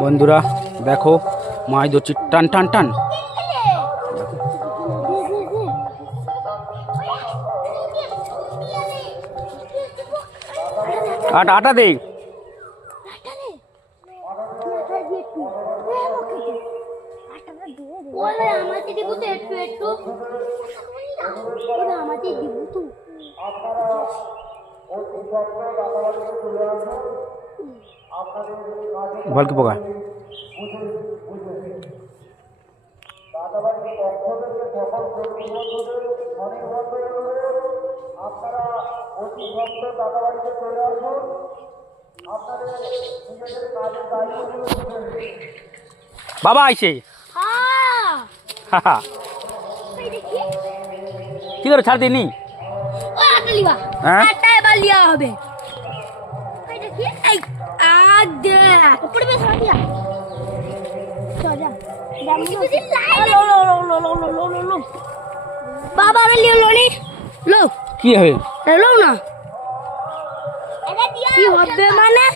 বন্ধুরা দেখো মাছ ধরছি, টান টান টান। আটা আটা দে। বলকি পোকা বাবা আইছে। কি করে ছাড় দিনি? বাবা কি হবে? কি হবে মানে